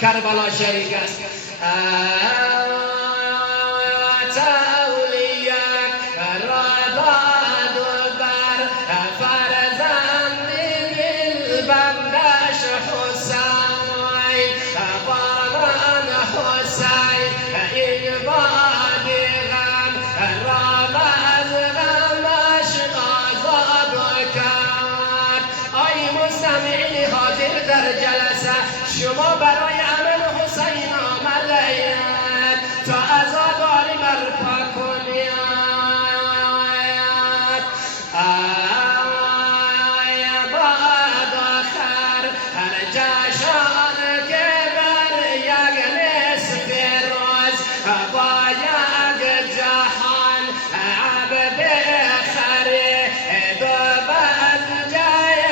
کربلا شریک است. در جلسه شما برای عمل حسین آمدید تا عزاداری برپا کنید. بعد آخر هر جشن که بر یک نصف روز با یک جهان عبد خرید و بعد جای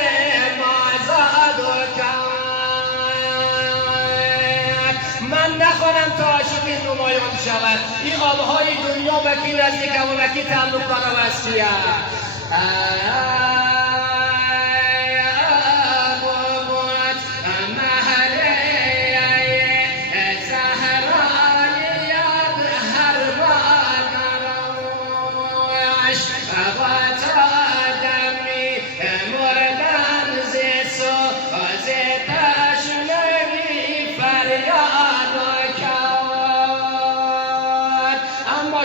مازاد من نخوانم تا عاشقی نمایان شود. این آبهای دنیا به کی نزدیک و به کی تعلق دارد است چیه؟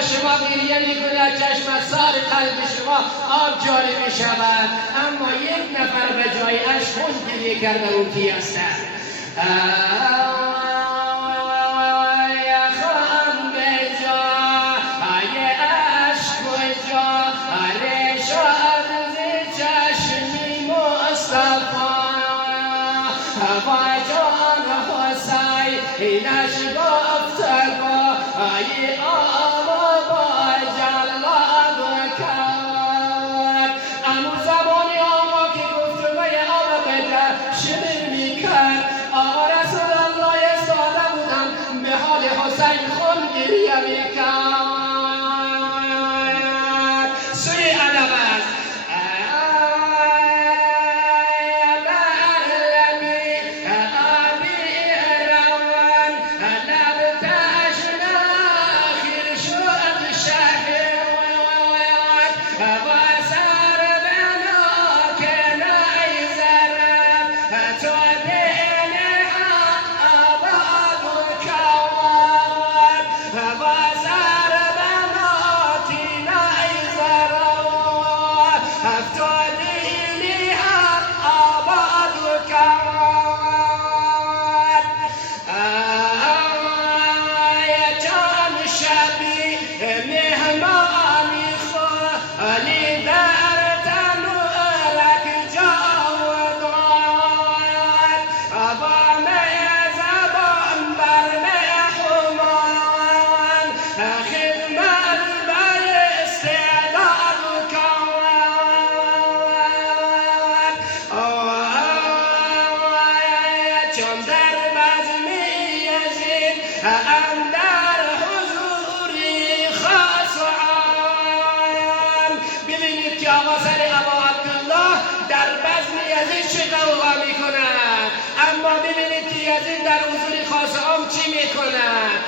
شما گریه میکنید از چشم سار قلب شما آب جاری می شود، اما یک نفر به جای اش خود گریه کرده او کی است؟ خواهم به جای اش کجا ریشاد ز چشمی مصطفی و جان حسینش گفتگو حسین خون گریه میکرد. سوی ادب است برلمی آبی روان لب تشنه خیر شد شهوات و سر بنا که نیزرم تو اندر حضوری خاص و عام. ببینید که آقا سر ابا عبدالله در بزم یزید چه غوغا میکند، اما ببینید که یزید در حضوری خاص و عام چی میکند.